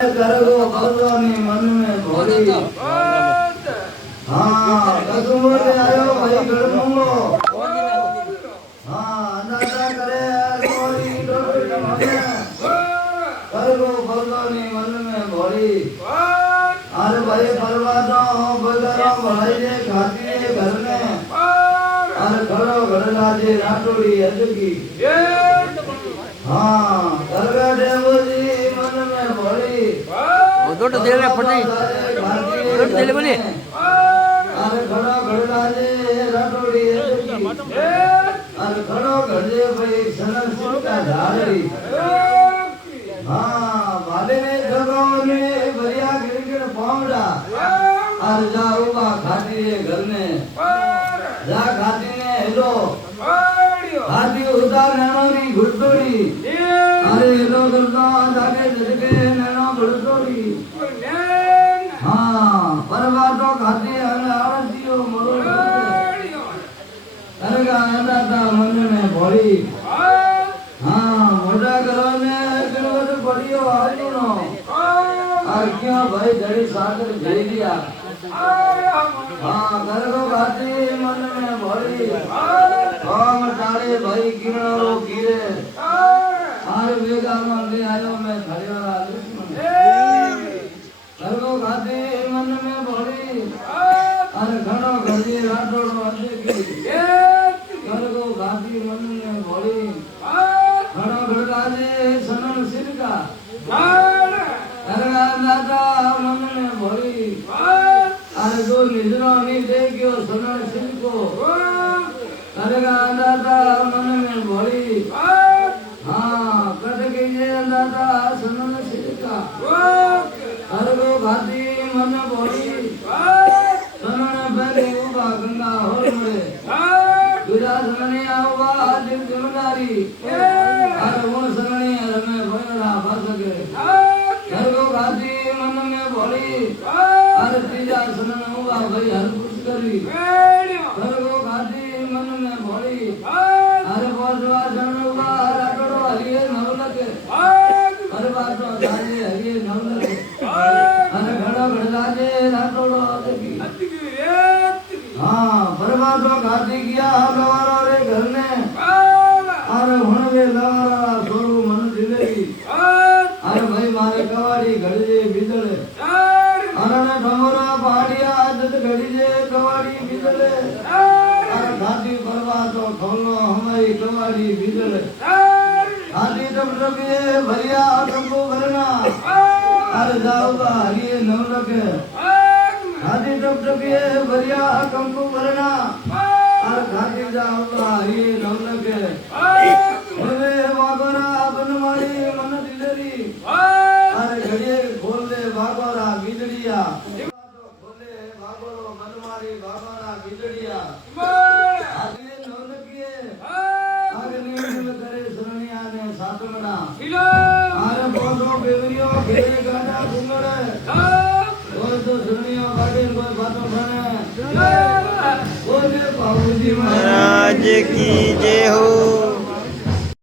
करगो भगवानी मन में भोली। हाँ कसुमो ले आयो भाई गड़मूंगो। हाँ अंदाजा करे कोई डोरी मने। करगो भगवानी मन में भोली। अरे भाई परवादो बजारो भाई जे खाती घर में। अरे घड़ो घड़ला जे राटोड़ी अजगी। हाँ करगा देवजी मन में भोली। दो दे ले फटी दो दे ले बोली अरे घड़ो घड़ला जे राटोड़ी अरे घड़ो घड़े भाई सनन सिंह झाड़ी। हाँ भाले ने जगाओ ने बढ़िया गिरगिर पावड़ा। अरे जाओ बा खाती रे घर में जा खाती ने हेलो खाती उतार नैनोरी घुटोड़ी। अरे हेलो करता जाके झटके नैनो घुटोड़ी। हाँ परवातो खाती है आरतियो मरो अरे गाना था मन में भोली। हाँ मोटा करो ने किलो बढ़ियो आलूनो। और क्यों भाई जड़ी सागर भेज दिया। हाँ घर को खाती मन में भोली। हाँ तारे भाई किरणो गिरे आर वेगा में आयो मैं खड़ियो घर को खाती मन में भोली। अरे घड़ो घड़ी राटोड़ो अजगी घर को खाती मन में भोली। घड़ो घड़का जे सनन सिर का अरे दादा मन में भोली। अरे जो निजरो नहीं देखियो सनन सिर को अरे दादा मन में भोली। हाँ कट गई दादा सनन सिर का अरे वो घाटी मन भोली। सनन पहले उबा गंगा होर मरे दूजा सनने आवा दिल जमदारी। अरे वो सनने रमे भोला फसके घर को घाटी मन में भोली। अरे तीजा सनन उबा भाई हर कुछ करी घर को घाटी मन में भोली। अरे बोझवा जन उबा राटड़ो हरिये नवलके अरे बातो जाजे हरिये नवलके अरे घड़ो घड़ला जे राटड़ो अजगी। हाँ बर्बादो घाटी किया गवारो रे घर ने। अरे हुणवे लवारा सोरू मन दिलेगी। अरे भाई मारे कवाड़ी घड़ी जे बिदले अरे डोंगरा पहाड़िया जद घड़ी जे कवाड़ी बिदले। अरे घाटी बर्बादो खोलो हमारी कवाड़ी बिदले। घाटी टपटपिए भरिया टप्पू भरना अरे जाओ बा हरिये नवलके घाटी टपटपिए भरिया कंपू भरना अरे घाटी जाओ बा हरिये नवलके होवे वागोरा बनमारी मन दिलरी। अरे घड़िए खोल दे वागोरा बिजड़िया खोले वागोरो मनमारी वागोरा बिजड़िया। हरिये नवलकिए आगे नीम करे सरनिया ने सातमड़ा। अरे बोलो बेवरियो घेरे गाना घुमड़े कोई तो सुनियो गाड़ी कोई बातों खाने बोले बाबूजी महाराज की जय हो।